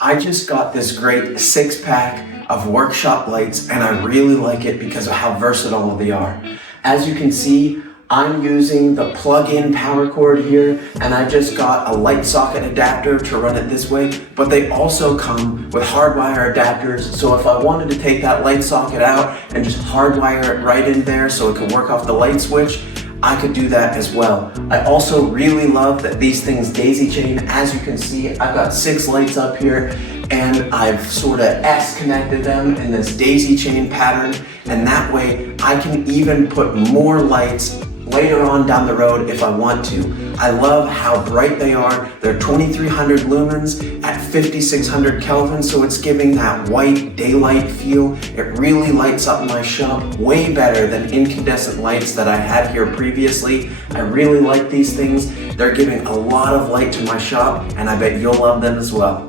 I just got this great 6-pack of workshop lights and I really like it because of how versatile they are. As you can see, I'm using the plug-in power cord here and I just got a light socket adapter to run it this way, but they also come with hardwire adapters, so if I wanted to take that light socket out and just hardwire it right in there so it could work off the light switch, I could do that as well. I also really love that these things daisy chain. As you can see, I've got 6 lights up here and I've sort of S-connected them in this daisy chain pattern, and that way I can even put more lights later on down the road if I want to. I love how bright they are. They're 2300 lumens at 5600 Kelvin, so it's giving that white daylight feel. It really lights up my shop way better than incandescent lights that I had here previously. I really like these things. They're giving a lot of light to my shop, and I bet you'll love them as well.